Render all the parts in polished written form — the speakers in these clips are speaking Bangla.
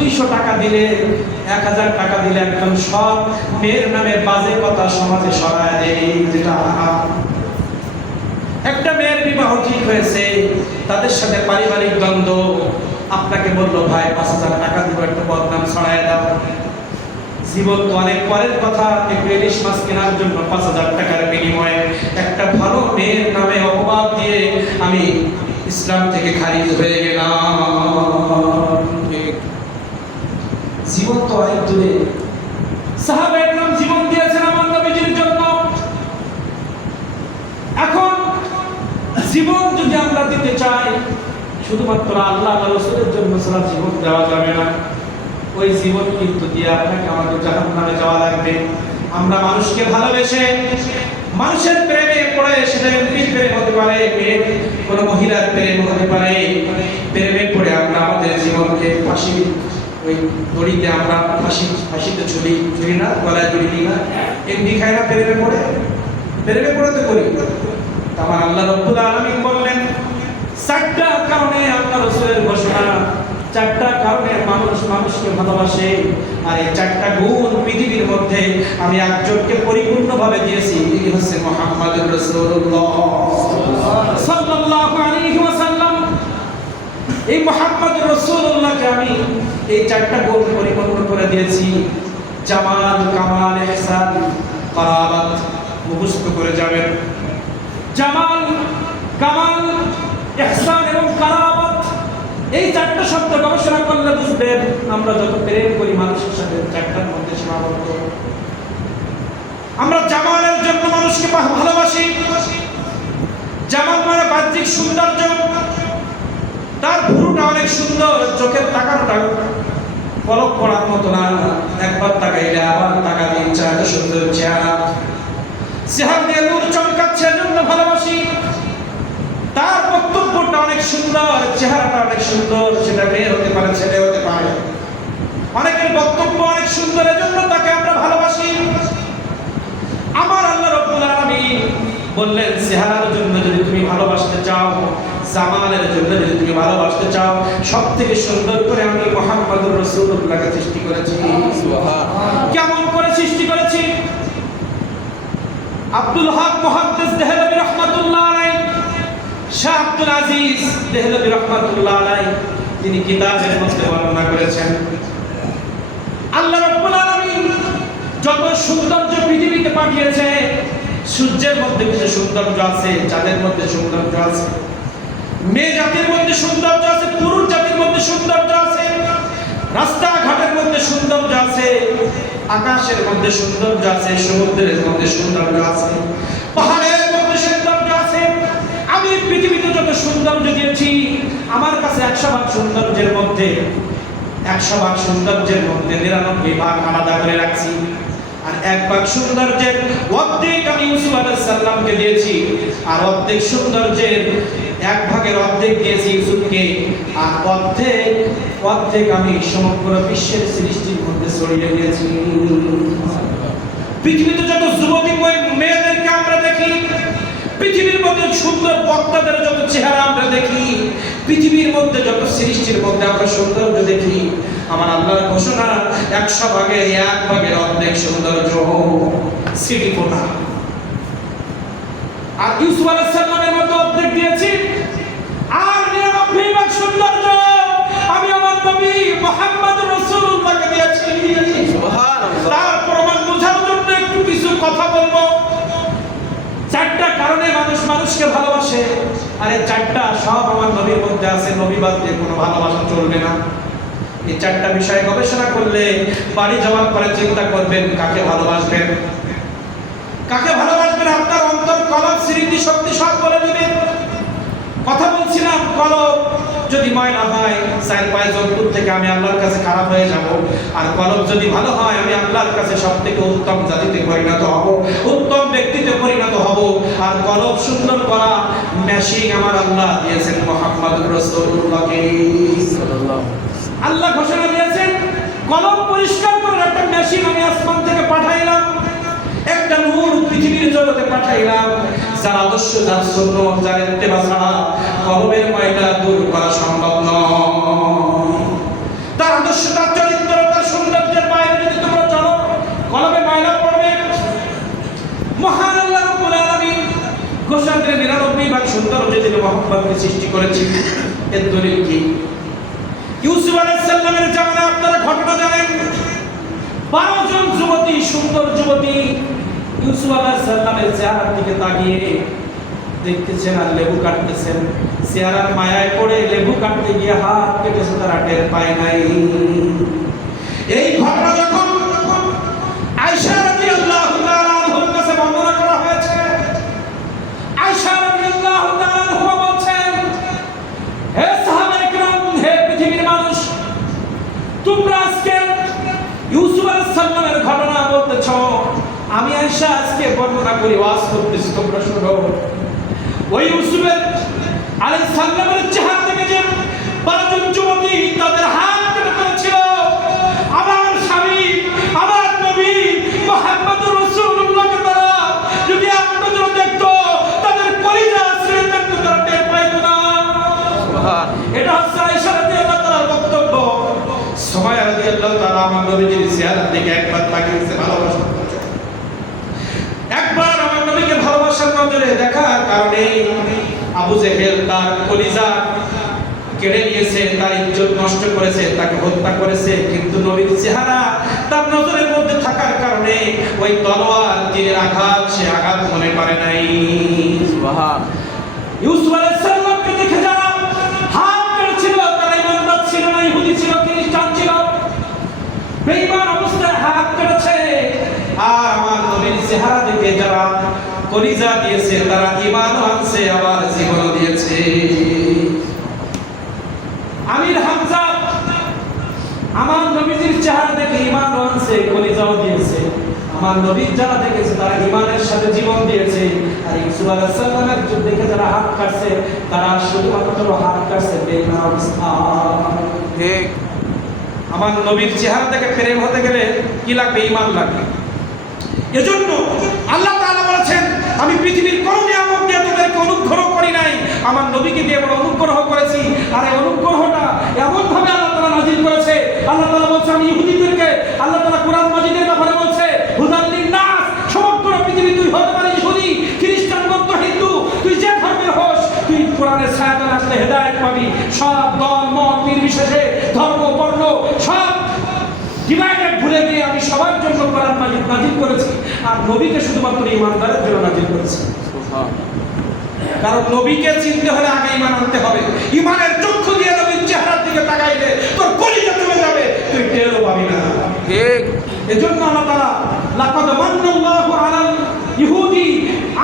200 টাকা দিলে, 1000 টাকা দিলে একদম সব মেয়ের নামে বাজে কথা সমাজে সরায় দেয়। যেটা একটা মেয়ের বিবাহ ঠিক হয়েছে, তাদের সাথে পারিবারিক দ্বন্দ্ব, আপনাকে বললো ভাই 5000 টাকা দিব, একটু বদনাম ছড়ায় দাও। জীবন তো অনেক পরের কথা, একটু ইলিশ মাছ কেনার জন্য 5000 টাকার বিনিময়ে একটা ভালো মেয়ের নামে অপবাদ দিয়ে আমি ইসলাম থেকে খারিজ হয়ে গেলাম। জীবন তো অনেক দূরে। সাহাবায়ে কেরাম জীবন দিয়েছেন আমার নবীজির জন্য। এখন জীবন যদি আমরা দিতে চাই, শুধুমাত্র আল্লাহ আর রাসূলের জন্য ছাড়া জীবন দেওয়া যাবে না। ওই জীবন কিন্তু দিয়ে আপনাকে আমাকে জাহান্নামে যাওয়া লাগবে। আমরা মানুষকে ভালোবেসে, মানুষের প্রেমে পড়ে, সেটা এমপির প্রেম হতে পারে, কোনো মহিলার প্রেম হতে পারে, প্রেমে পড়ে আমরা আমাদের জীবনকে ফাঁসি, ওই দড়িতে আমরা ফাঁসিতে ঝুলি না, গলায় দড়ি দিই না, এমনি খাই না, প্রেমে পড়ে তো করি। আমার আল্লাহ রাব্বুল আলামিন বললেন 4টা কারণে আল্লাহ রাসূলের ঘোষণা, 4টা কারণে মানুষ মানুষকে ভালোবাসে। আর এই 4টা গুণ পৃথিবীর মধ্যে আমি একজনকে পরিপূর্ণভাবে দিয়েছি, তিনি হচ্ছে মুহাম্মদুর রাসূলুল্লাহ সাল্লাল্লাহু আলাইহি ওয়াসাল্লাম। এই মুহাম্মদুর রাসূলুল্লাহকে আমি এই 4টা গুণ পরিপূর্ণ করে দিয়েছি। জামাল, কামাল, ইহসান, কারাবাত মুখস্থ করে যাবেন। জামাল, কামাল, ইহসান এবং কারাবাত, এই 4টা শব্দ গবেষণা করলে বুঝবেন আমরা যত প্রেম করি মানুষের সাথে 4টার মধ্যে সীমাবদ্ধ। আমরা জামালের জন্য মানুষকে ভালোবাসি। জামাল মানে বাহ্যিক সৌন্দর্য, তার ভুরুটা অনেক সুন্দর, চোখের তাকানোটা পলক পড়ার মতো না, একবার তাকাইলে আবার তাকা দিয়ে চায় সুন্দর চেহারা, চেহারা দিয়ে নূর চমকাচ্ছে, এজন্য ভালোবাসি। তার বক্তব্যটা অনেক সুন্দর, চেহারাটা অনেক সুন্দর, সেটা মেয়ে হতে পারে, ছেলে হতে পারে, অনেকের বক্তব্য অনেক সুন্দর, এজন্য তাকে আমরা ভালোবাসি। আমার আল্লাহ রাব্বুল আলামিন বললেন চেহারার জন্য যদি তুমি ভালোবাসতে চাও, জামালের জন্য যদি তুমি ভালোবাসতে চাও, সবথেকে সুন্দর করে আমি মুহাম্মদুর রাসূলুল্লাহকে সৃষ্টি করেছি। সুবহানাল্লাহ। কেমন করে সৃষ্টি করেছি? আব্দুল হক মুহাদ্দিস দেহলভী রাহমাতুল্লাহ আলাইহি, শাহ আব্দুল আজিজ দেহলভী রাহমাতুল্লাহ আলাইহি, তিনি কিতাবের মধ্যে বর্ণনা করেছেন আল্লাহ রাব্বুল আলামিন যত সৌন্দর্য পৃথিবীতে পাঠিয়েছে, সূর্যের মধ্যে কিছু সৌন্দর্য আছে, চাঁদের মধ্যে সৌন্দর্য আছে, মেয়ে জাতির মধ্যে সৌন্দর্য আছে, পুরুষ জাতির মধ্যে সৌন্দর্য আছে, রাস্তাঘাটের মধ্যে সৌন্দর্য আছে, আকাশের মধ্যে সৌন্দর্য আছে, সমুদ্রের মধ্যে সৌন্দর্য আছে, পাহাড়ের মধ্যে সৌন্দর্য আছে। আমি পৃথিবীতে যত সৌন্দর্য দিয়েছি, আমার কাছে 100 ভাগ সৌন্দর্যের মধ্যে 99 ভাগ আলাদা করে রাখছি। আর 1 ভাগ সৌন্দর্যের অর্ধেক আমি ইউসুফ আলাইহিস সালামকে দিয়েছি, আর অর্ধেক সৌন্দর্যের 1 ভাগের অর্ধেক দিয়েছি ইউসুফকে, আর অর্ধেক আমি সমগ্র বিশ্বের সৃষ্টির মধ্যে ছড়িয়ে দিয়েছি। পৃথিবীতে যত যুবতী মেয়েদেরকে আমরা দেখি, পৃথিবীর মধ্যে সুন্দর বক্তাদের যত চেহারা আমরা দেখি, পৃথিবীর মধ্যে যত সৃষ্টির মধ্যে আমরা সৌন্দর্য দেখি, আমার আল্লাহর ঘোষণা 100 ভাগের 1 ভাগের অর্ধেক সৌন্দর্য সিটিপোনা। আর ইউসুফ আলাইহিস সালামের মধ্যে অর্ধেক দিয়েছি, আর 99 ভাগ সৌন্দর্য আমি আমার নবী মুহাম্মদুর রাসূলুল্লাহকে দিয়েছি। সুবহানাল্লাহ। তার প্রমাণ বোঝার জন্য একটু কিছু কথা বলবো। 4টা কারণে মানুষ মানুষকে ভালোবাসে, আর এই 4টা সব আমার নবীর মধ্যে আছে, নবী বাদ দিয়ে কোনো ভালোবাসা চলবে না। এই 4টা বিষয়ে গবেষণা করলে বাড়ি যাওয়ার পরে চিন্তা করবেন কাকে ভালোবাসবেন, কাকে ভালোবাসবেন। আপনার অন্তর কলব স্মৃতি শক্তি সব বলে দিবে। কথা বলছিলাম, কলব যদি ময়লা হয়, 4-5 জন্তুর থেকে আমি আল্লাহর কাছে খারাপ হয়ে যাব। আর কলব যদি ভালো হয়, আমি আল্লাহর কাছে সবথেকে উত্তম জাতিতে পরিণত হব, উত্তম ব্যক্তিতে পরিণত হব। আর কলব সুন্দর করা মেশিন আমার আল্লাহ দিয়েছেন মুহাম্মদুর রাসূলুল্লাহকে সাল্লাল্লাহু। আল্লাহ ঘোষণা দিয়েছেন কলব পরিষ্কার করার একটা মেশিন আমি আসমান থেকে পাঠাইলাম, একটা নূর পৃথিবীর জগতে পাঠাইলাম। যার আদর্শ, যার সুন্নাত, যার ইত্তেবা ছাড়া কলবের ময়লা দূর করা সম্ভব নয়। তার আদর্শ, তার কি? ইউসুফ আলাইহিস সালামের জামানায় আপনারা ঘটনা জানেন, 12 জন যুবতী, সুন্দর যুবতী ইউসুফ আলাইহিস সালামের চেহারার দিকে তাকিয়ে দেখতেছেন আর লেবু কাটতেছেন। চেহারার মায়ায় পড়ে লেবু কাটতে গিয়ে হাত কেটেছে, তারা টের পায় নাই। এই ঘটনা যখন আয়েশা রাদিয়াল্লাহু তাআলা আনহার কাছে বর্ণনা করা হয়েছে, আয়েশা রাদিয়াল্লাহু তাআলা আনহা বলছেন, হে সাহাবায়ে কেরাম, হে পৃথিবীর মানুষ, তোমরা আজকে ইউসুফ আলাইহিস সালামের ঘটনা বলতেছ, আমি আয়েশা আজকে বর্ণনা করি, ওয়াজ করতেছি, তোমরা শোনো। ওই ইউসুফ আলাইহিস সালামের চেহারা থেকে যে 12 জন যুবতী তাদের হাত কেটে ফেলেছিল, আমার স্বামী, আমার নবী মুহাম্মদুর রাসূলুল্লাহকে তারা যদি একটা জন দেখতো, তাদের কলিজা ছিঁড়ে যেত, তারা টের পাইত না। সুবহান। এটা হচ্ছে আয়েশা রাদিয়াল্লাহু তাআলার বক্তব্য। সুমাইয়া রাদিয়াল্লাহু তাআলা আমার নবীর চেহারার দিকে একবার তাকিয়েছে ভালোবাসা, একবার আমার নবীকে ভালোবাসার নজরে দেখার কারণে আবু জেহেল তার কলিজা কেড়ে নিয়েছে, তার ইজ্জত নষ্ট করেছে, তাকে হত্যা করেছে। কিন্তু নবীর চেহারা তার নজরের মধ্যে থাকার কারণে ওই তলোয়ার তীরের আঘাত সে আঘাত মনে করে নাই। সুবহান। ইউসুফ আলাইহিস সালামকে দেখে যারা হাত কেটেছিল, তারা ইমানদার ছিল না, ইহুদি ছিল, খ্রিস্টান ছিল, বেঈমান অবস্থায় হাত কেটেছে। আর আমার নবীর চেহারা দেখে যারা কলিজা দিয়েছে, তারা ঈমানও আনছে, আবার জীবনও দিয়েছে। আমির হামজা আমার নবীর চেহারা দেখে ঈমানও আনছে, কলিজাও দিয়েছে। আমার নবীর যারা দেখেছে তারা ঈমানের সাথে জীবন দিয়েছে। আর ইউসুফ আলাইহিস সালামের দেখে যারা হাত কাটছে, তারা শুধুমাত্র হাত কাটছে বেঈমান অবস্থা। ঠিক। আমার নবীর চেহারা দেখে প্রেম হতে গেলে কি লাগবে? ঈমান লাগবে। এজন্য আল্লাহ তাআলা বলেছেন, আমি পৃথিবীর কোন নিয়ামত দিয়ে তোদেরকে অনুগ্রহ করি নাই, আমার নবীকে দিয়ে বড় অনুগ্রহ করেছি। আর এই অনুগ্রহটা এমন ভাবে আল্লাহ তাআলা নাযিল করেছে। আল্লাহ তাআলা বলছেন, আমি ইহুদিদেরকে, আল্লাহ তাআলা কোরআন মাজিদের ব্যাপারে বলছে, হুদাল লিন-নাস, সমগ্র পৃথিবী তুই হতে পারিস ইহুদি, খ্রিস্টান, বৌদ্ধ, হিন্দু, তুই যে ধর্মের হোস, তুই কোরআনের ছায়াতলে আসলে হেদায়েত পাবি। সব দল মত নির্বিশেষে, ধর্ম বর্ণ সব ডিভাইডেড ভুলে গিয়ে আমি সবার জন্য কোরআন মাজিদ নাযিল করেছি। আর নবীকে শুধুমাত্র ঈমানদারের জন্য নাযিল করেছি। কারণ নবীকে চিনতে হলে আগে ঈমান আনতে হবে। ঈমানের চক্ষু দিয়ে নবীর চেহারার দিকে তাকাইলে তোর কলিজা চলে যাবে, তুই টেরও পাবি না। ঠিক। এজন্য আল্লাহ তাআলা লাকাদ মান্নাল্লাহু আলাল ইহুদি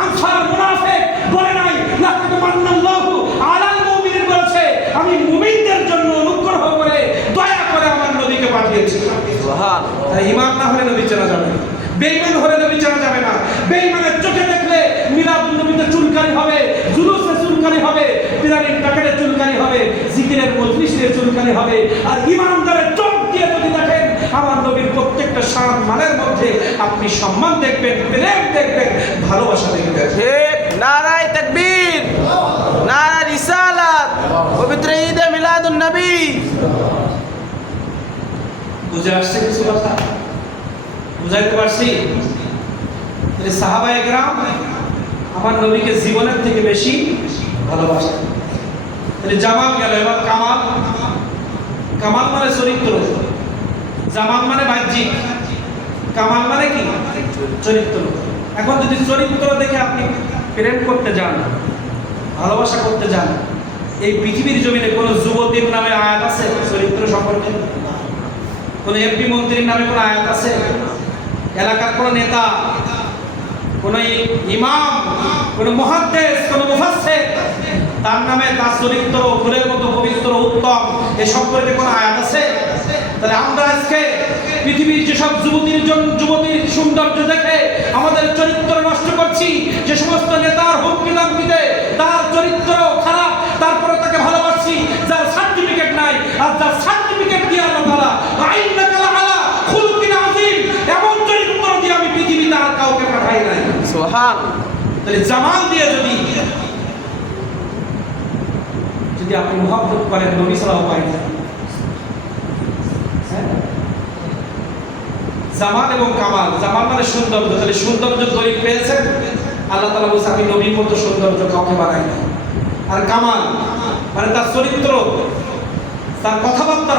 আনসার মুনাফিক বলে নাই, লাকাদ মান্নাল্লাহু আলাল মুমিনিন বলেছে। আমি মুমিনদের জন্য অনুগ্রহ করে দয়া করে আমার নবীকে পাঠিয়েছি। সুবহান। তাই ঈমান না হলে নবী চেনা যাবে না, বেঈমান হলে নবী চেনা যাবে না। বেঈমানের চোখে দেখলে মিলাদুন নবীতে চুলকানি হবে, জুলুসে চুলকানি হবে, পিরামিড টাকারে চুলকানি হবে, জিকিরের মজলিসে চুলকানি হবে। আর ঈমানদারের চোখ দিয়ে যদি দেখেন, আমার নবীর প্রত্যেকটা শান মানের মধ্যে আপনি সম্মান দেখবেন, প্রেম দেখবেন, ভালোবাসা দেখবেন। ঠিক। নারায়ে তাকবীর, নারায়ে রিসালাত, পবিত্র ঈদে মিলাদুন নবী। বুঝে আসছে কিছু কথা? বুঝাইতে পারছি? তাহলে সাহাবায়ে কেরাম আমার নবীকে জীবনের থেকে বেশি ভালোবাসেন। তাহলে জামাল গেল, এবার কামাল। কামাল মানে চরিত্র, জামাল মানে বাহ্যিক, কামাল মানে কি? চরিত্র। এখন যদি চরিত্র দেখে আপনি প্রেম করতে যান, ভালোবাসা করতে যান, এই পৃথিবীর জমিনে কোন যুবতীর নামে আয়াত আছে চরিত্র সম্পর্কে? কোন এমপি মন্ত্রীর নামে কোন আয়াত আছে? এলাকার কোন নেতা, কোন ইমাম, কোন মুহাদ্দিস, কোন মুফাসসির তার নামে তার চরিত্র ফুলের মতো পবিত্র উত্তম এই সম্পর্কে কোন আয়াত আছে? তাহলে আমরা আজকে পৃথিবীর যেসব যুবতীর সৌন্দর্য দেখে আমাদের চরিত্র নষ্ট করছি, যে সমস্ত নেতার হুমকি দামকিতে তার চরিত্র খারাপ, তারপরে তাকে ভালোবাসছি, যার সার্টিফিকেট নাই, আর যার সার্টিফিকেট দিয়ে আল্লাহ তাআলা আইন্নাকা লাআলা খুলুকিন আযীম, এমন চরিত্র দিয়ে আমি পৃথিবীতে আর কাউকে পাঠাই নাই। সুবহান। তাহলে জামাল দিয়ে যদি আপনি মুহাব্বত করেন, নবী সাল্লাল্লাহু আলাইহি ওয়াসাল্লাম, জামাল এবং কামাল, জামাল মানে সৌন্দর্য, তাহলে সৌন্দর্য দলিল পেয়েছেন? আল্লাহ তাআলা বলেছে, আমি নবীর মতো সৌন্দর্য কাউকে বানাই না। আর কামাল মানে তার চরিত্র তার কথাবার্তা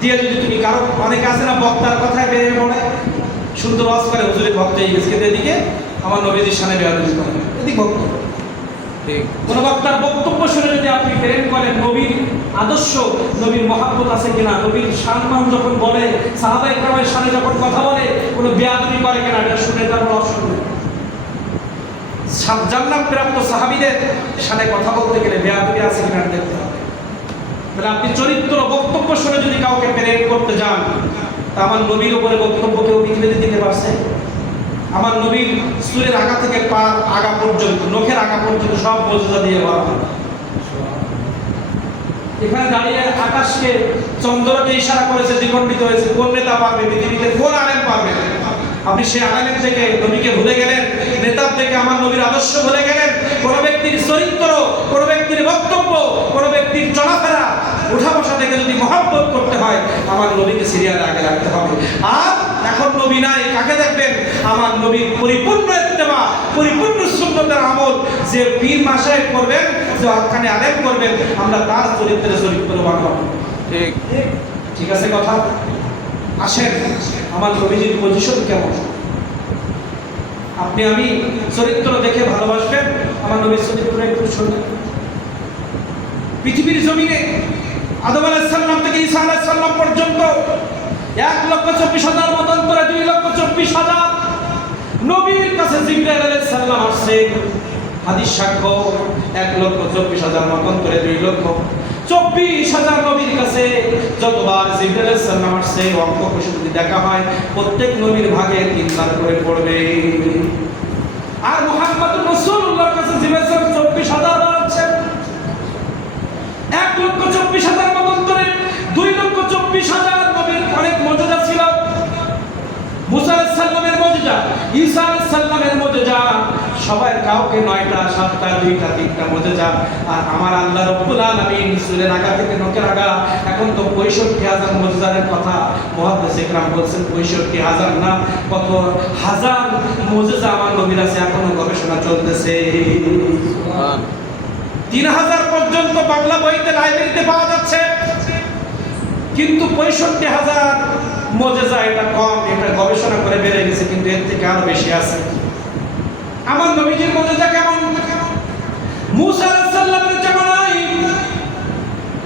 দিয়ে যদি তুমি কারো, অনেকে আছে না বক্তার কথায় বেরিয়ে পড়ে, সুন্দর ওয়াজ করে হুজুরের ভক্ত হয়ে গেছে, কিন্তু এদিকে আমার নবীজির সামনে বেয়াদবি করে, এদিকে ভক্ত। কোন বক্তার বক্তব্য শুনে যদি আপনি প্রেম করেন, নবীর আদর্শ, নবীর মহাব্বত আছে কিনা, নবীর সম্মান যখন বলে, সাহাবায়ে কেরামের সামনে যখন কথা বলে, কোনো বেয়াদবি করে কিনা, এটা শুনে তারপর অশুনে। জান্নাত প্রাপ্ত সাহাবীদের সাথে কথা বলতে গেলে বেয়াদবি আছে কিনা দেখতে হবে। তাহলে আপনি চরিত্র বক্তব্য শুনে যদি কাউকে প্রেম করতে যান, তা আমার নবীর উপরে বক্তব্য কেউ বিকৃতি দিতে পারছে? আমার নবীর চুলের আগা থেকে পার আগা পর্যন্ত, নখের আগা পর্যন্ত সব মর্যাদা দিয়ে বলা হয়। এখানে দাঁড়িয়ে আকাশকে, চন্দ্রকে ইশারা করেছে, দ্বিখণ্ডিত হয়েছে। কোন নেতা পারবে পৃথিবীতে, কোন আলেম পারবে? আপনি সেই আলেমের থেকে নবীকে ভুলে গেলেন, নেতার থেকে আমার নবীর আদর্শ ভুলে গেলেন। কোন ব্যক্তির চরিত্র, কোন ব্যক্তির বক্তব্য, কোন ব্যক্তির চলাফেরা, উঠা বসা থেকে যদি মহব্বত করতে হয়, আমার নবীকে সিরিয়ালে আগে রাখতে হবে। আর এখন নবী নাই, কাকে দেখবেন? আমার নবীর পরিপূর্ণ ইত্তেবা, পরিপূর্ণ সুন্নতের আমল যে পীর মাসায়েখ করবেন, যে হক্কানি আলেম করবেন, আমরা তার চরিত্রবান হব। ঠিক ঠিক আছে কথা। আসেন, আমার নবীজির পজিশন কেমন আপনি আমি চরিত্র দেখে ভালোবাসবেন। আমার নবীর চরিত্র একটু শুনবেন। পৃথিবীর জমিনে আদম আলাইহিস সালাম থেকে ঈসা আলাইহিস সালাম পর্যন্ত 1,24,000 মতান্তরে 2,24,000 নবীর কাছে জিবরাইল আলাইহিস সালাম আসছে। হাদিস সাক্ষ্য 1,24,000 মতান্তরে 2,24,000 নবীর কাছে যতবার জিবরাইল আলাইহিস সালাম আসছে, অঙ্ক কষে যদি দেখা হয়, প্রত্যেক নবীর ভাগে 3 বার করে পড়বে। আর মুহাম্মদুর রাসূলুল্লাহর কাছে জিবরাইল 24,000 বার আছে। 1,24,000 মতান্তরে 2,24,000 নবীর অনেক মর্যাদা ছিল। মুসা আলাইহিস সালামের মর্যাদা, ঈসা আলাইহিস সালামের মর্যাদা, সবাই কাউকে 9টা 7টা 2টা 3টা মর্যাদা। আর আমার আল্লাহ রাব্বুল আলামিন সূরা নাগা থেকে নকের আগা এখন তো 65,000 মর্যাদার কথা মুহাদ্দিস ইকরাম বলছেন। 65,000 না, কত হাজার মর্যাদা আমার নবীর আছে, এখনো গবেষণা চলতেছে। 3,000 পর্যন্ত বাংলা বইতে, লাইব্রেরিতে পাওয়া যাচ্ছে, কিন্তু 65,000 মর্যাদা এটা কম, এটা গবেষণা করে বেড়ে গেছে, কিন্তু এর থেকে আরো বেশি আছে। আমার নবীজির মর্যাদা কেমন? মুসা আলাইহিস সালামের জামানায়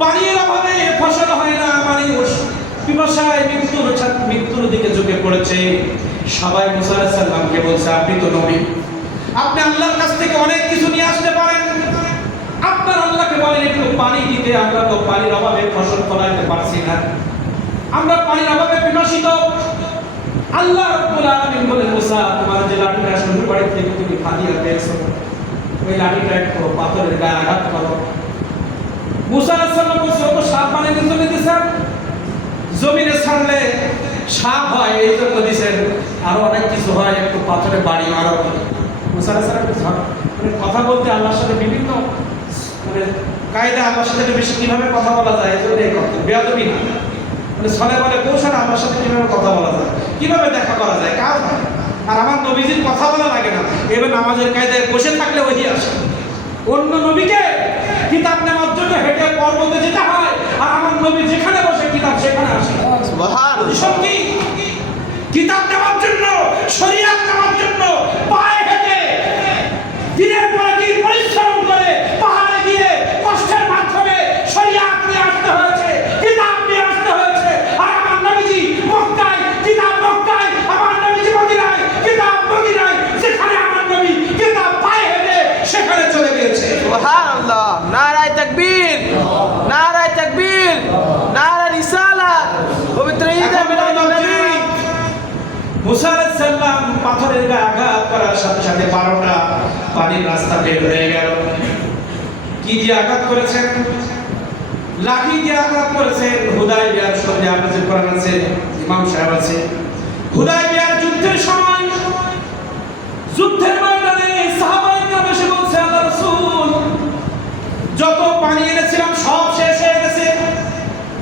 পানির অভাবে ফসল হয় না, মানুষ পিপাসায় মৃত্যুর দিকে ঝুঁকে পড়েছে। সবাই মুসা আলাইহিস সালামকে বলছে, আপনি তো নবী, আপনি আল্লাহর কাছ থেকে অনেক কিছু নিয়ে আসতে পারেন, আপনার আল্লাহকে বলেন একটু পানি দিতে, আমরা তো পানির অভাবে ফসল ফলাইতে পারছি না, আমরা পানির অভাবে পিপাসিত। আল্লাহ রাব্বুল আলামিন বলেন, মুসা, তোমার যে লাঠিটা শ্বশুর বাড়ি থেকে তুমি হাদিয়া পেয়েছো, ওই লাঠিটা একটু পাথরের গায়ে আঘাত করো। মুসা আলাইহিস সালাম বলছে, ও তো সাপ বানিয়ে জন্য দিয়েছেন, জমিনে ছাড়লে সাপ হয় এই জন্য দিয়েছেন, আরো অনেক কিছু হয়, একটু পাথরে বাড়ি মারো। মুসা আলাইহিস সালাম কথা বলতে আল্লাহর সাথে বিভিন্ন কায়দা, আল্লাহর সাথে বেশি কিভাবে কথা বলা যায়, এই জন্য এই কথা বেয়াদবি না, ছলে বলে কৌশল আল্লাহর সাথে কিভাবে কথা বলা যায়, কিভাবে দেখা করা যায়, কাজ হয়। আর আমার নবীজির কথা বলা লাগে না, এবার নামাজের কায়দায় বসে থাকলে ওই আসে। অন্য নবীকে কিতাব নেওয়ার জন্য হেঁটে পর্বতে যেতে হয়, আর আমার নবী যেখানে বসে কিতাব সেখানে আসে। কি কিতাব নেওয়ার জন্য, শরীয়ত নেওয়ার জন্য পায়ে হেঁটে দিনের পর দিন পরিশ্রম করে পাহাড়ে গিয়ে কষ্টের মাধ্যমে শরীয়ত নিয়ে আসতে হয়েছে, কিতাব নিয়ে আসতে হয়েছে। আর আমার নবীজি মক্কায় কিতাব, মক্কায় আমার নবীজি মদিনায় কিতাব, মদিনায় যেখানে আমার নবী কিতাব পায়ে হেঁটে সেখানে চলে গিয়েছে। সুবহানাল্লাহ, নারায়ে তাকবীর, নারায়ে তাকবীর, নারায়ে রিসালাত, পবিত্র ঈদে মিলাদুন নবী। মুসা আলাইহিস সালাম পাথরের গায়ে আঘাত করার সাথে সাথে 12টা পানির রাস্তা বের হয়ে গেল। কি দিয়ে আঘাত করেছেন? লাঠি দিয়ে আঘাত করেছেন। হুদায়বিয়ার সঙ্গে আমাদের কোরআন আছে, ইমাম সাহেব আছে। হুদায়বিয়ার যুদ্ধের সময়, যুদ্ধের ময়দানে সাহাবায়ে কেরাম এসে বলছে, আল্লাহর রাসূল, যত পানি এনেছিলাম সব শেষ হয়ে গেছে,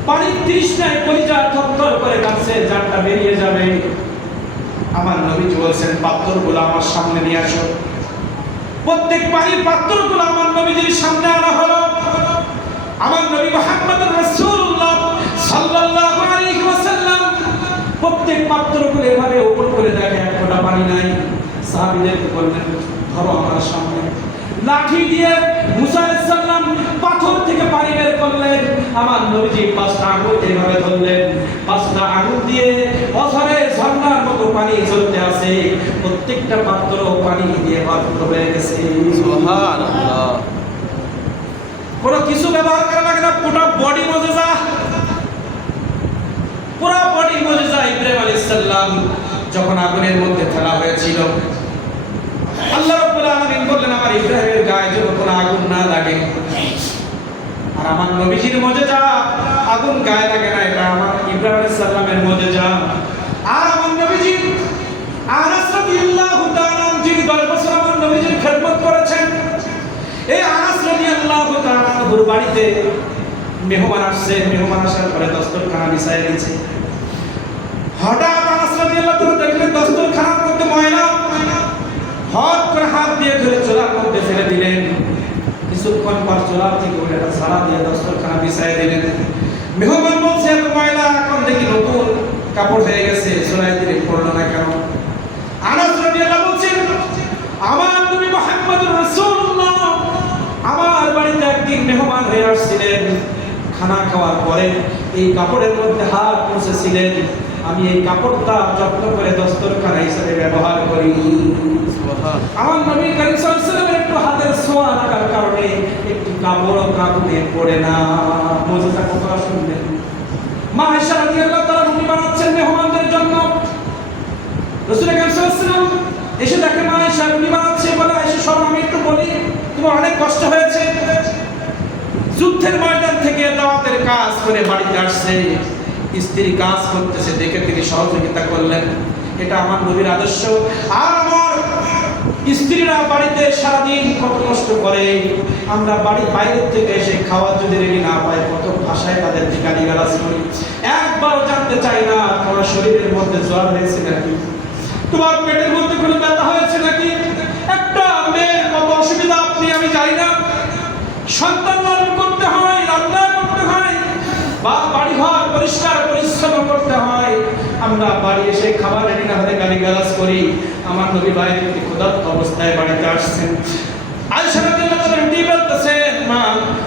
পানির তৃষ্ণায় কলিজা থরথর করে কাঁপছে, জানটা বেরিয়ে যাবে। আমার নবীজি বলছেন, পাত্রগুলো আমার সামনে নিয়ে আসো। প্রত্যেক পানির পাত্রগুলো আমার নবীজির সামনে আনা হলো। আমার নবী মুহাম্মদুর রাসূলুল্লাহ পানি নাই। সাহাবীদেরকে বললেন ধরো আমার সামনে। লাঠি দিয়ে মুসা আলাইহিস সালাম পাথর থেকে পানি বের করলেন। আমার নবীজি 5টা আঙুল এইভাবে ধরলেন, 5টা আঙুল দিয়ে অঝরে ঝর্ণার মতো পানি ঝরতে আছে। প্রত্যেকটা পাত্র পানি দিয়ে ভরপুর হয়ে গেছে। সুবহানাল্লাহ। কোনো কিছু ব্যবহার করা লাগে না, পুরো বডি মুজিজা, পুরো বডি মুজিজা। ইব্রাহিম আলাইহিস সালাম যখন আগুনের মধ্যে ফেলা হয়েছিল, আল্লাহ রাব্বুল আলামিন বললেন আমার ইব্রাহিমের গায়ে যেন কোনো আগুন না লাগে। আর আমার নবীজির মুজিজা আগুন গায়ে লাগে না, এটা আমার ইব্রাহিম আলাইহিস সালামের মুজিজা। আর আমার নবীজি আনাস রাদিয়াল্লাহু তাআলা যিনি 10 বছর আমার নবীজির খেদমত করেছেন, এই আনাস রাদিয়াল্লাহু তাআলা ওর বাড়িতে মেহমান আসছে। মেহমান আসার পরে দস্তরখানা বিছায় দিয়েছে। হঠাৎ আনাস রাদিয়াল্লাহু তাআলা দেখলেন দস্তরখানার মধ্যে ময়লা। হঠাৎ করে হাত দিয়ে ধরে চুলার মধ্যে ফেলে দিলেন। কিছুক্ষণ পর চুলার থেকে ওটা সারা দিয়ে দস্তরখানা বিছায় দিলেন। মেহমান বলছে এত ময়লা, এখন দেখি নতুন কাপড় হয়ে গেছে, চুলায় দিলে পড়লো না কেন? আনাস রাদিয়াল্লাহু বলছেন আমার নবী মুহাম্মদুর রাসূলুল্লাহ আমার বাড়িতে একদিন মেহমান হয়ে আসছিলেন। খানা খাওয়ার পরে এই কাপড়ের মধ্যে হাত মুছেছিলেন। আমি এই কাপড়টা যত্ন করে দস্তরখানা হিসেবে ব্যবহার করি। আমার নবী করিম সাল্লাল্লাহু আলাইহি ওয়াসাল্লামের একটু হাতের ছোঁয়া লাগার কারণে একটু কাপড় কাপড়ে পড়ে না। মুজিজা কথা শুনলেন। মা আয়েশা রাদিয়াল্লাহু তাআলা রুটি বানাচ্ছেন মেহমানদের জন্য। রাসূল করিম সাল্লাল্লাহু আলাইহি ওয়াসাল্লাম এসে দেখে মা আয়েশা রুটি বানাচ্ছে, বলে আয়েশা সব আমি একটু বলি, তোমার অনেক কষ্ট হয়েছে। যুদ্ধের ময়দান থেকে দাওয়াতের কাজ করে বাড়িতে আসছে, স্ত্রী কাজ করতেছে দেখে তিনি সহযোগিতা করলেন। এটা আমার নবীর আদর্শ। আর আমার স্ত্রীরা বাড়িতে সারাদিন কত কষ্ট করে, আমরা বাড়ির বাইরে থেকে এসে খাওয়ার যদি রেডি না পাই কত ভাষায় তাদেরকে গালিগালাজ করি। একবারও জানতে চাই না তোমার শরীরের মধ্যে জ্বর হয়েছে নাকি, তোমার পেটের মধ্যে কোনো ব্যথা হয়েছে নাকি। একটা মেয়ের কত অসুবিধা আপনি আমি জানি না। সন্তান লালন করতে হয়, রান্না করতে হয়, বা বাড়ি ঘর পরিষ্কার পরিচ্ছন্ন করতে হয়। আমরা বাড়ি এসে খাবার রেডি না হলে গালিগালাজ করি। আমার নবী বাইরে থেকে ক্ষুধার্ত অবস্থায় বাড়িতে আসছেন। আয়েশা রাদিয়াল্লাহু তাআলা রুটি বেলতেছেন, মা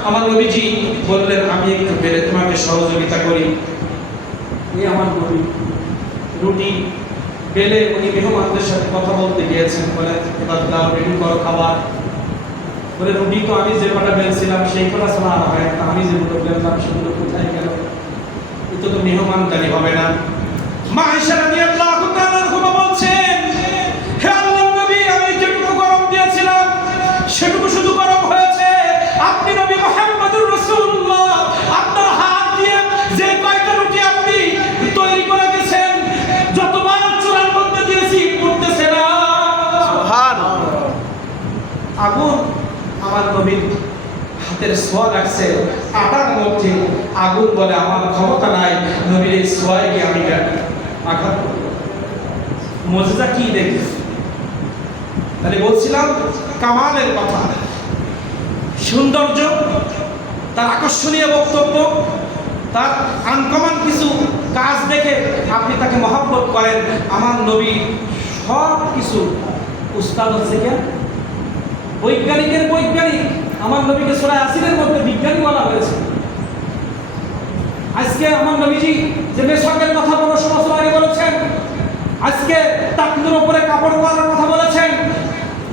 আমার নবীজি বললেন আমি একটু বেলে তোমাকে সহযোগিতা করি। এই আমার নবী রুটি বেলে উনি মেহমানদের সাথে কথা বলতে গিয়েছেন, বলে এবার দাও রেডি করো খাবার। বলে রুটি তো আমি যে কটা বেলছিলাম সেই কটা ছাড়া আর হয় না, আমি যেগুলো বেললাম সেগুলো কোথায় গেল? এতে তো মেহমানদারি হবে না। মা আয়েশা রাদিয়াল্লাহু তাআলা আনহা বলছেন হে আল্লাহর নবী আমি যেটুকু গরম দিয়েছিলাম সেটুকু শুধু গরম হয়েছে। আপনি নবী মুহাম্মদুর রাসূলুল্লাহ আপনার হাত দিয়ে যে কয়টা রুটি আপনি তৈরি করে গেছেন, যতবার চুলার মধ্যে দিয়েছি পড়তেছে না। সুবহানাল্লাহ। আগুন আমার নবীর হাতের ছোঁয়া লাগছে আটার মধ্যে। আগুন বলে আমার ক্ষমতা নাই নবীর এই ছোঁয়ায় গিয়ে আমি আঘাত করব। মুজিজা কি দেখবে? তাহলে বলছিলাম কামালের কথা, সৌন্দর্য, তার আকর্ষণীয় বক্তব্য, তার আনকমন কিছু কাজ দেখে আপনি তাকে মহব্বত করেন। আমার নবী সব কিছু উস্তাদ হচ্ছে কি বৈজ্ঞানিকের বৈজ্ঞানিক। আমার নবীকে সূরা ইয়াসিনের মধ্যে বিজ্ঞানী বলা হয়েছে। আজকে আমার নবীজি যে মেশকের কথা বড় সময় আগে বলেছেন, আজকে টাকনুর উপরে কাপড় পরার কথা বলেছেন,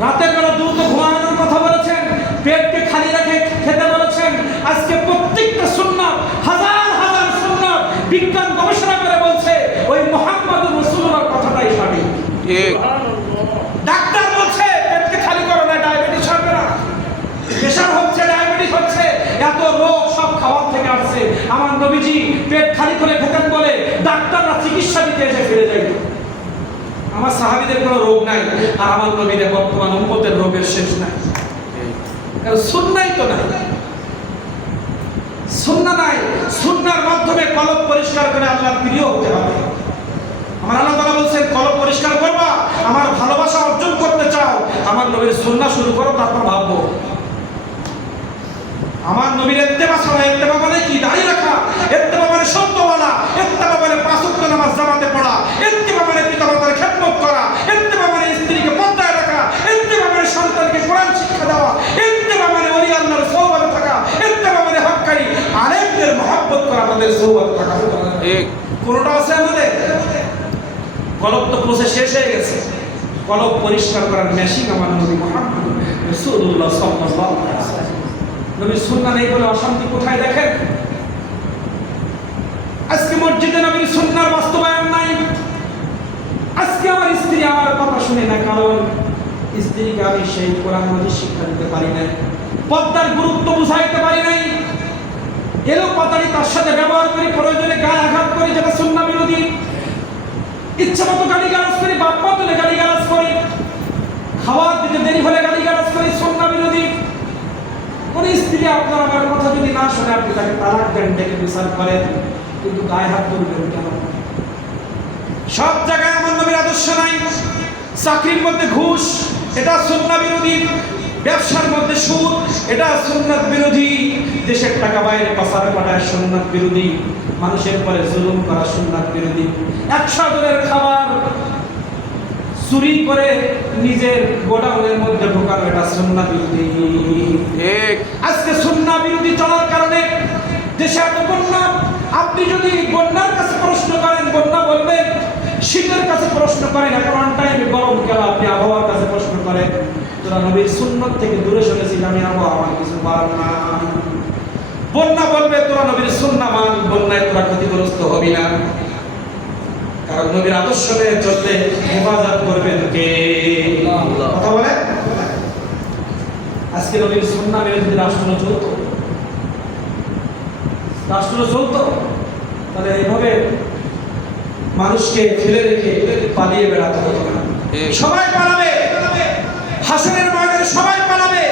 রাতের বেলা দ্রুত ঘুমানোর কথা বলেছেন, পেটকে খালি রেখে খেতে বলেছেন। আজকে প্রত্যেকটা সুন্নাত হাজার হাজার সুন্নাত বিজ্ঞান গবেষণা করে বলছে ওই মুহাম্মদুর রাসূলুল্লাহর কথাটাই সঠিক। ঠিক। ডাক্তার বলছে পেটকে খালি করো না, ডায়াবেটিস হবে না, প্রেশার হচ্ছে, ডায়াবেটিস হচ্ছে, এত রোগ সব খাওয়ার থেকে আসছে। আমার নবীজি পেট খালি করে খেতেন বলে ডাক্তাররা চিকিৎসা দিতে এসে ফিরে যায়। আমার সাহাবীদের কোনো রোগ নাই, আর আমার নবীর বর্তমান উম্মতের রোগের শেষ নাই। কারণ সুন্নাহই তো নাই, সুন্নাহ নাই। সুন্নাহর মাধ্যমে কলব পরিষ্কার করে আল্লাহর প্রিয় হতে হবে। আমার আল্লাহ তাআলা বলছেন কলব পরিষ্কার করবা, আমার ভালোবাসা অর্জন করতে চাও, আমার নবীর সুন্নাহ শুরু করো, তারপর ভাববো। আমার নবীর ইত্তেবা ছাড়া, ইত্তেবা মানে কি? দাঁড়িয়ে রাখা। ইত্তেবা মানে সত্য বলা, ইত্তেবা মানে পাঁচ ওয়াক্ত নামাজ জামাতে পড়া, ইত্তেবা মানে পিতামাতার খেদমত করা, ইত্তেবা আমাদের সৌভাগ্য থাকা ঠিক। কোনটা আছে আমাদের? কলব তো প্রসেস শেষ হয়ে গেছে। কলব পরিষ্কার করার মেশিন আমার নবী মুহাম্মদ রাসূলুল্লাহ সাল্লাল্লাহু আলাইহি ওয়াসাল্লাম। নবীর সুন্নাহ নেই বলে অশান্তি কোথায় দেখেন? আজকে মসজিদে নবীর সুন্নাহর বাস্তবায়ন নাই। আজকে আমার স্ত্রী আমার কথা শুনে না, কারণ স্ত্রীকে আমি সেই কোরআন মাজিদ শিক্ষা দিতে পারি নাই, পর্দার গুরুত্ব বুঝাইতে পারি নাই। এলো কথাটি তার সাথে ব্যবহার করি, প্রয়োজনে গায়ে আঘাত করি, যেটা সুন্নাহ বিরোধী। ইচ্ছা মতো গালিগালাজ করি, বাপ মা তুলে গালিগালাজ করি, খাবার দিতে দেরি হলে গালিগালাজ করি, সুন্নাহ বিরোধী। কোন স্ত্রী আপনার আমার কথা যদি না শোনে, আপনি তাকে তালাক দেন, ডেকে বিচার করেন, কিন্তু গায়ে হাত তুলবেন কেন? সব জায়গায় আমার নবীর আদর্শ নাই। চাকরির মধ্যে ঘুষ, এটা সুন্নাহ বিরোধী। ব্যবসার মধ্যে সুদ, এটা সুন্নাত বিরোধী। দেশের টাকা বাইরে পাচার করা সুন্নাত বিরোধী। মানুষের পরে জুলুম করা সুন্নাত বিরোধী। 100 জনের খাবার চুরি করে নিজের গোডাউনের মধ্যে ঢোকানো, এটা সুন্নাহ বিরোধী। ঠিক। আজকে সুন্নাহ বিরোধী চলার কারণে দেশে এত বন্যা। আপনি যদি বন্যার কাছে প্রশ্ন করেন, বন্যা বলবেন। শীতের কাছে প্রশ্ন করেন, এখন অন টাইমে গরম কেন, আপনি আবহাওয়ার কাছে প্রশ্ন করেন। তোরা নবীর সুন্নাত থেকে দূরে সরেছিস, আমি আবহাওয়া আমার কিছু পারব না। বন্যা বলবে তোরা নবীর সুন্নাহ মান, বন্যায় তোরা ক্ষতিগ্রস্ত হবি না, কারণ নবীর আদর্শ নিয়ে চলতে হেফাজত করবেন কে? কথা বলে। আজকে নবীর সুন্নাহ মেনে যদি রাষ্ট্র চলতো, তাহলে এইভাবে মানুষকে ফেলে রেখে পালিয়ে বেড়াতে হতো না। সবাই পালাবে, হাসরের ময়দানে সবাই পালাবে।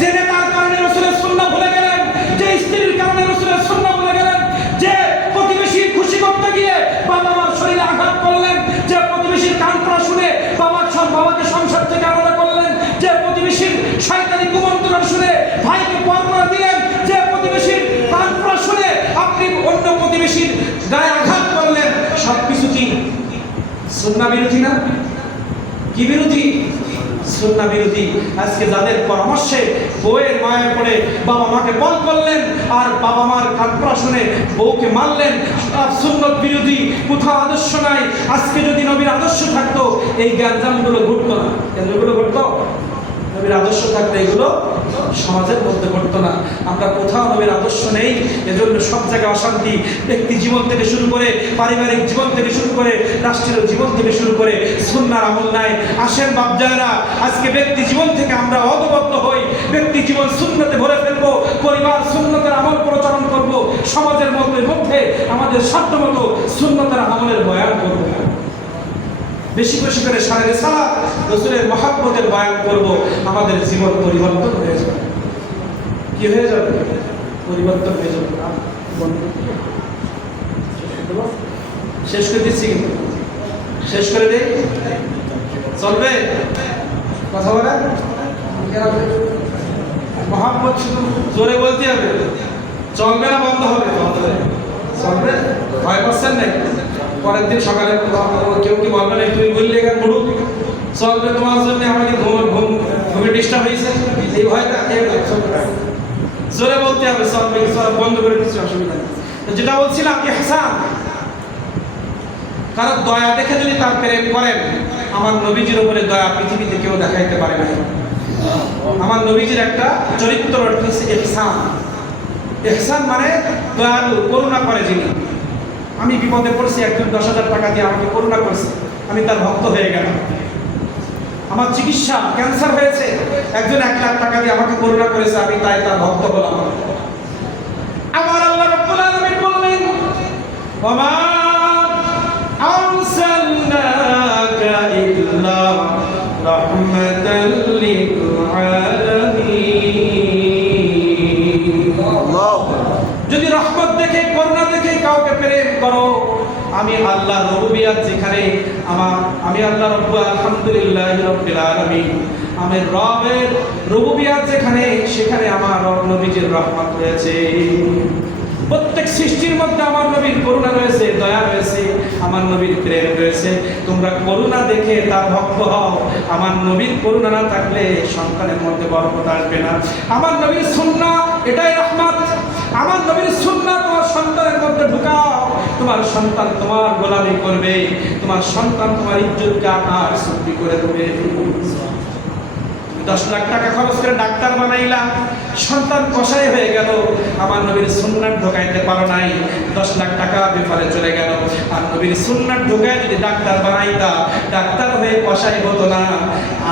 যে নেতার কারণে রাসূলের সুন্নাহ ভুলে গেলেন, যে স্ত্রীর কারণে রাসূলের সুন্নাহ ভুলে গেলেন, যে প্রতিবেশী খুশি করতে গিয়ে বাবা মার শরীরে আঘাত করলেন, যে প্রতিবেশীর কান পড়া শুনে বাবাকে সংসার থেকে আলাদা করলেন, যে প্রতিবেশীর শয়তানি কুমন্ত্রণা শুনে ভাইকে পর করে দিলেন, যে প্রতিবেশীর কান পড়া শুনে আপনি অন্য প্রতিবেশীর গায়ে আঘাত করলেন, সবকিছু কি সুন্নাহ বিরোধী না? কি বিরোধী? সুন্নাহ বিরোধী। আজকে যাদের পরামর্শে বউয়ের মায়ের পড়ে বাবা মাকে বল করলেন, আর বাবা মার কান্না শুনে বউকে মারলেন, সুন্নাত বিরোধী। কোথাও আদর্শ নাই। আজকে যদি নবীর আদর্শ থাকতো, এই গ্যাঞ্জামগুলো ঘটতো না। কেন্দ্রগুলো ঘটতো? নবীর আদর্শ থাকলে এগুলো সমাজের মধ্যে ঘটতো না। আমরা কোথাও নবীর আদর্শ নেই, এজন্য সব জায়গায় অশান্তি। ব্যক্তি জীবন থেকে শুরু করে, পারিবারিক জীবন থেকে শুরু করে, রাষ্ট্রীয় জীবন থেকে শুরু করে সুন্নাহর আমল নাই। আসেন বাপজায়েরা, আজকে ব্যক্তি জীবন থেকে আমরা অববদ্ধ হই, ব্যক্তি জীবন সুন্নতে ভরে ফেলবো, পরিবার সুন্নতের আমল প্রচলন করব, সমাজের মধ্যে আমাদের সাধ্যমতো সুন্নতের আমলের বয়ান করব। বেশি বেশি করে শানে রিসালাত, রাসূলের মহব্বতের বয়ান করব। আমাদের জীবন পরিবর্তন হয়ে যাবে। কি হয়ে যাবে? পরিবর্তন হয়ে যাবে। শেষ করে দিচ্ছি, কিন্তু শেষ করে দেই, চলবে? কথা বলে মহব্বত শুধু জোরে বলতে হবে, চলবে না বন্ধ হবে? চলবে। ভয় পাচ্ছেন নাকি? পরের দিন সকালে কেউ কি বলবে না তুমি বললে এখানে পড়ুক, চলবে তোমার জন্য, আমাকে ঘুমে ডিস্টার্ব হয়েছে, এই ভয়টা জোরে বলতে হবে, চলবে। বন্ধ করে দিচ্ছি, অসুবিধা নেই। যেটা বলছিলাম, ইহসান, কারণ দয়া দেখে যদি তার প্রেম করেন, আমার নবীজির উপরে দয়া পৃথিবীতে কেউ দেখাইতে পারে না। আমার নবীজির একটা চরিত্র হচ্ছে ইহসান। ইহসান মানে দয়ালু, করুণা করে যিনি। আমি বিপদে পড়ছি, একজন 10,000 টাকা দিয়ে আমাকে করুণা করছে, আমি তার ভক্ত হয়ে গেলাম। আমার চিকিৎসা, ক্যান্সার হয়েছে, একজন 1 লাখ টাকা দিয়ে আমাকে করুণা করেছে, আমি তাই তার ভক্ত হলাম। আমার আল্লাহ রাব্বুল আলামিন বললেন, ওয়া আরসালনাকা ইল্লা রাহমাতাল লিল আলামিন। যদি রহমত দেখে, করুণা দেখে কাউকে প্রেম করো, আমি আল্লাহ রুবুবিয়াত যেখানে আমি আল্লাহ রব্বুল আলহামদুলিল্লাহি রাব্বিল আলামিন, আমি রবের রুবুবিয়াত যেখানে, সেখানে আমার নবীজির রহমত রয়েছে। প্রত্যেক সৃষ্টির মধ্যে আমার নবীর করুণা রয়েছে, দয়া রয়েছে, আমার নবীর প্রেম রয়েছে। তোমরা করুণা দেখে তার ভক্ত হও। আমার নবীর করুণা না থাকলে সন্তানের মধ্যে বরকত আসবে না। আমার নবীর সুন্নাহ এটাই রহমত। আমার নবীর সুন্নাহ তোমার সন্তানের মধ্যে ঢুকাও, তোমার সন্তান তোমার গোলামি করবে, তোমার সন্তান তোমার ইজ্জতকে আকার সত্যি করে দেবে। 10 লাখ টাকা খরচ করে ডাক্তার বানাইলা, সন্তান কসাই হয়ে গেল, আমার নবীর সুন্নাত ঢোকাইতে পারো নাই, 10 লাখ টাকা বেফারে চলে গেল। আর নবীর সুন্নাত ঢোকায় যদি ডাক্তার বানাইতা, ডাক্তার হয়ে কসাই হতো না।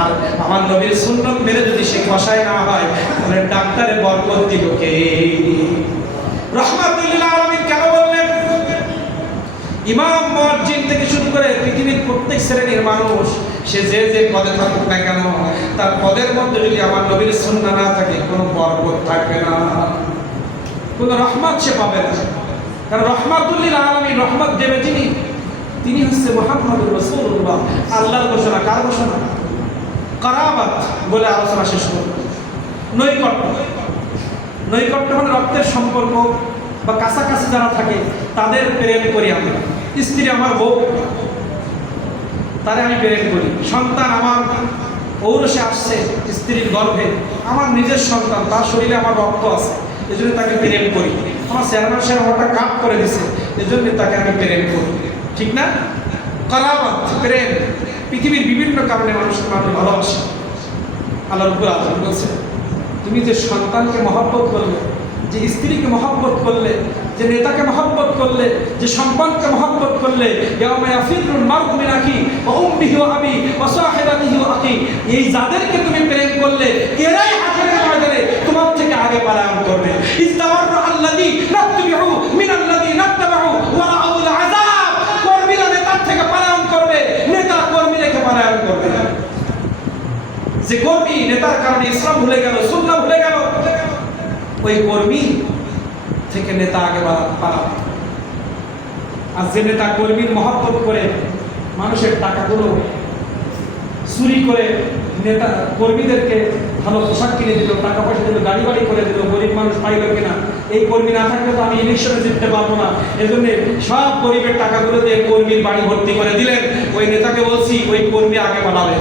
আর আমার নবীর সুন্নাত মেরে যদি সে কসাই না হয়, তাহলে ডাক্তারে বরকত দিল কে? রাহমাতুল লিল আলামিন কেন বললেন? ইমাম মুয়াজ্জিন থেকে শুরু করে পৃথিবীর প্রত্যেক শ্রেণীর মানুষ, সে যে যে পদে থাকুক না কেন, তার পদের মধ্যে যদি আমার নবীর সুন্নাহ না থাকে, কোনো বরকত থাকবে না, কোনো রহমত সে পাবে না। কারণ রহমাতুল লিল আলামিন, রহমত দেবে যিনি, তিনি হচ্ছে মুহাম্মদুর রাসূলুল্লাহ। আল্লাহর ঘোষণা, কার ঘোষণা? কারাবাত বলে আলোচনা শেষ করব। নৈকট্য, নৈকট্য মানে রক্তের সম্পর্ক বা কাছাকাছি যারা থাকে তাদের প্রেম করি আমরা। স্ত্রী আমার বউ, তারে আমি প্রেম করি। সন্তান আমার ঔরসে আসছে স্ত্রীর গর্ভে, আমার নিজের সন্তান, তার শরীরে আমার রক্ত আছে, এই জন্য তাকে প্রেম করি। আমার চেয়ারম্যান সাহেব আমারটা কাপ করে দিছে, এই জন্য তাকে আমি প্রেম করি, ঠিক না? কারাবাত, প্রেম। পৃথিবীর বিভিন্ন কারণে মানুষকে মানুষ ভালোবাসে। আল্লাহ রাব্বুল আলামিন বলছে, তুমি যে সন্তানকে মহব্বত করলে, যে স্ত্রীকে মহব্বত করলে, যে নেতাকে মহব্বত করলে, যে সম্পদকে মহব্বত করলে, ইয়াউমা ইয়াফিরুল মারউ মিন আখি ওয়া উম্মিহি ওয়া আবি ওয়া সাহিবাতিহি ওয়া আখি, এই যাদেরকে তুমি প্রেম করলে, এরাই হাসরের ময়দানে তোমার থেকে আগে পালায়ন করবে। ইস্তাওয়াররা আল্লাযী নাত্তাবিউ মিনাল্লাযী নাত্তাবাউ ওয়া রাআউল আযাব, কর্মীরা নেতার থেকে পালায়ন করবে, নেতা কর্মী রেখে পালায়ন করবে। যে কর্মী নেতার কারণে ইসলাম ভুলে গেল, সুন্নাহ ভুলে গেল, ওই কর্মী থেকে নেতা আগে পালাবে। আর যে নেতা কর্মীর মহব্বত করে মানুষের টাকাগুলো চুরি করে নেতা কর্মীদেরকে ভালো পোশাক কিনে দিল, টাকা পয়সা দিল, গাড়ি বাড়ি করে দিল, গরিব মানুষ পাইল কিনা, এই কর্মী না থাকলে তো আমি ইলেকশনে জিততে পারবো না, এজন্য সব গরিবের টাকাগুলো দিয়ে কর্মীর বাড়ি ভর্তি করে দিলেন। ওই নেতাকে বলছি, ওই কর্মী আগে পালাবে।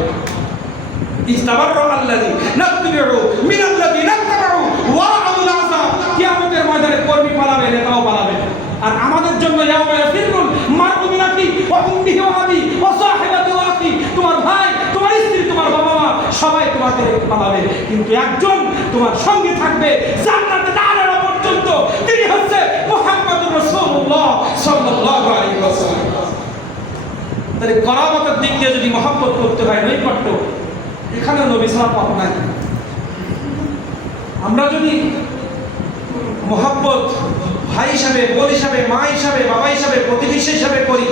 ইস্তাবাররা আল্লাযী নাত্তাবিউ মিনাল্লাযী নাত্তাবাউ ওয়া রাআউল আযাব, কিয়ামতের ময়দানে কর্মী পালাবে, নেতাও পালাবে। আর আমাদের জন্য ইয়াউমা ইয়াফিরুল মারউ মিন আখি ওয়া উম্মিহি ওয়া আবি ওয়া সাহিবাতিহি ওয়া আখি, তোমার ভাই, তোমার স্ত্রী, তোমার বাবা মা সবাই তোমাকে রেখে পালাবে, কিন্তু একজন তোমার সঙ্গে থাকবে জান্নাতে দাঁড়ানো পর্যন্ত, তিনি হচ্ছে মুহাম্মদুর রাসূলুল্লাহ সাল্লাল্লাহু আলাইহি ওয়াসাল্লাম। তাহলে করামতের দিক দিয়ে যদি মহব্বত করতে হয়, নৈকট্য, এখানে নবী ছাড়া পথ নাই। আমরা যদি মহব্বত ভাই হিসাবে, বোন হিসাবে, মা হিসাবে, বাবা হিসাবে, প্রতিবেশী হিসাবে করি,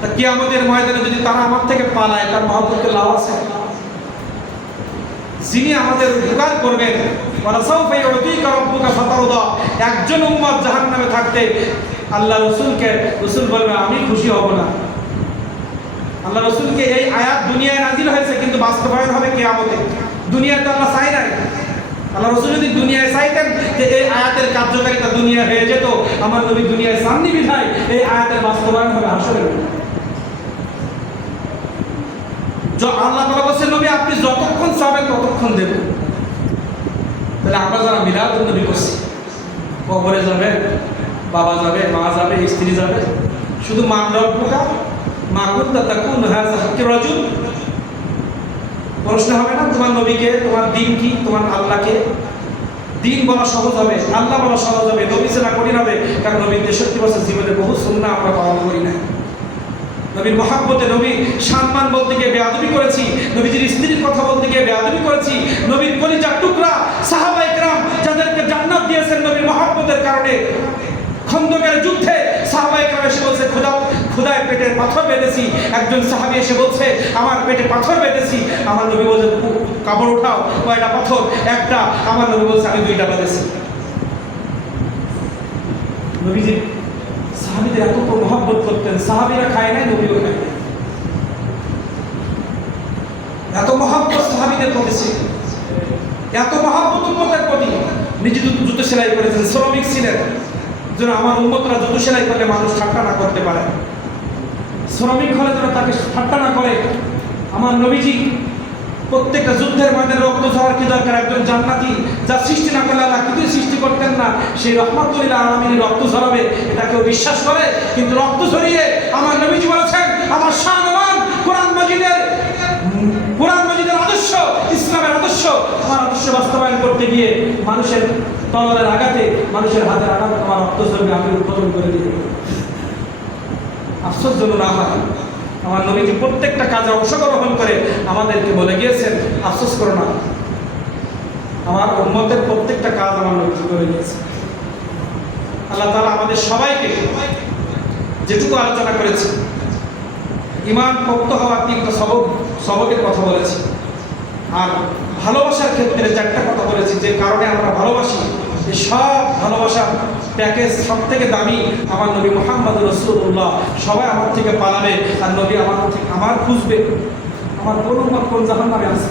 তা কিয়ামতের ময়দানে যদি তারা আমার থেকে পালায়, তার মহব্বতের লাভ আছে? যিনি আমাদের উপকার করবেন, ওয়ালাসাউফা ইউতিকা রাব্বুকা ফাতারদা, একজন উম্মত জাহান্নামে থাকতে আল্লাহ রাসূলকে, রাসূল বলবে আমি খুশি হব না। আল্লাহ রাসূলকে এই আয়াত দুনিয়ায় নাজিল হয়েছে, কিন্তু বাস্তবায়ন হবে কিয়ামতে। দুনিয়াতে আল্লাহ চাই নাই। আল্লাহ রাসূল যদি দুনিয়ায় চাইতেন যে এই আয়াতের কার্যকারিতা দুনিয়া হয়ে যেত, আমার নবী দুনিয়ায় চাননি বিধায় এই আয়াতের বাস্তবায়ন হবে হাসরে। আল্লাহ তাআলা বলেছেন, নবী আপনি যতক্ষণ চাবেন ততক্ষণ দেবেন। তাহলে আমরা যারা মিলাদুন নবী করছি, কবরে যাবে, বাবা যাবে, মা যাবে, স্ত্রী যাবে, শুধু মা রব্বুকা মা কুনতা তাকুন হাযা হাক্কি রাজুল, প্রশ্ন হবে না তোমার নবীকে, তোমার দিন কি, তোমার আল্লাহকে? দিন বলা সহজ হবে, আল্লাহ বলা সহজ হবে, নবী চেনা কঠিন হবে। কারণ নবীর 63 বছর জীবনে বহু সুন্নাহ আমরা পালন করি না। নবীর মহব্বতে, নবীর সম্মান বলতে গিয়ে বেয়াদবি করেছি, নবীজির স্ত্রীর কথা বলতে গিয়ে বেয়াদবি করেছি, নবীর কলিজার টুকরা সাহাবায়ে কেরাম যাদেরকে জান্নাত দিয়েছেন নবীর মহব্বতের কারণে, খন্দকের যুদ্ধে সাহাবায়ে কেরাম এসে বলছে, খোদায় পেটের পাথর বেঁধেছি। একজন সাহাবী এসে বলছে, আমার পেটে পাথর বেঁধেছি। আমার নবী বলছে, কাপড় উঠাও, কয়টা পাথর? একটা। আমার নবী বলছে, আমি 2টা বেঁধেছি। নবীজি সাহাবীদের এত মহব্বত করতেন, সাহাবীরা খায় নাই, নবীও খায় নাই। এত মহব্বত সাহাবীদের প্রতি ছিল, এত মহব্বত উম্মতের প্রতি। নিজে জুতো সেলাই করেছেন, শ্রমিক ছিলেন, যেন আমার উম্মতরা জুতো সেলাই করলে মানুষ ঠাট্টা না করতে পারে, শ্রমিক হলে যেন তাকে ঠাট্টা না করে। আমার নবীজি প্রত্যেকটা যুদ্ধের ময়দানে রক্ত ঝরার কি দরকার? একজন জান্নাতি যা সৃষ্টি না করলে আল্লাহ কিছুই সৃষ্টি করতেন না, সেই রহমাতুল আলামিন রক্ত ঝরাবে, এটা কেউ বিশ্বাস করে? কিন্তু রক্ত ঝরিয়ে আমার নবীজি বলেছেন, আমার শাহনওয়াজ কোরআন মাজিদের আদর্শ, ইসলামের আদর্শ, আমার আদর্শ বাস্তবায়ন করতে গিয়ে মানুষের তলোয়ারের আঘাতে, মানুষের হাতের আঘাতে আমার রক্ত ঝরবে, আমি উদ্বোধন করে দিয়ে দেব। আফসোসজনক না হয়, আমার নবীজি প্রত্যেকটা কাজে অংশগ্রহণ করে আমাদেরকে বলে গিয়েছেন, আফসোস করো না, আমার উম্মতের প্রত্যেকটা কাজ আমার নবীজি করে গিয়েছে। আল্লাহ তাআলা আমাদের সবাইকে যেটুকু আলোচনা করেছে, ঈমান পোক্ত হওয়ার 3টা সবকের কথা বলেছি, আর ভালোবাসার ক্ষেত্রে 4টা কথা বলেছি, যে কারণে আমরা ভালোবাসি। এই সব ভালোবাসার প্যাকেজ সব থেকে দামি আমার নবী মুহাম্মদ রাসূলুল্লাহ। সবাই আমার থেকে পালাবে, আর নবী আমার খুঁজবে, আমার কোন উম্মত কোন জাহান্নামে আছে,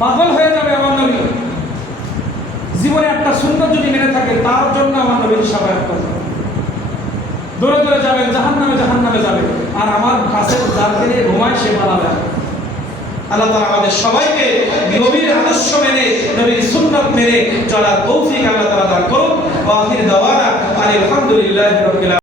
পাগল হয়ে যাবে আমার নবী। জীবনে একটা সুন্নাত যদি মেনে থাকে, তার জন্য আমার নবীর সাফায়াত করবে, দৌড়ে দৌড়ে যাবেন, জাহান্নামে যাবে, আর আমার কাছে যাকে নিয়ে ঘুমায় সে পালাবে। আল্লাহ তাআলা আমাদের সবাইকে নবীর আদর্শ মেনে, নবীর সুন্নাত মেনে চলার তৌফিক আল্লাহ তাআলা দান করুন। ওয়া আখির দাওয়ানা আলহামদুলিল্লাহি রাব্বিল আলামিন।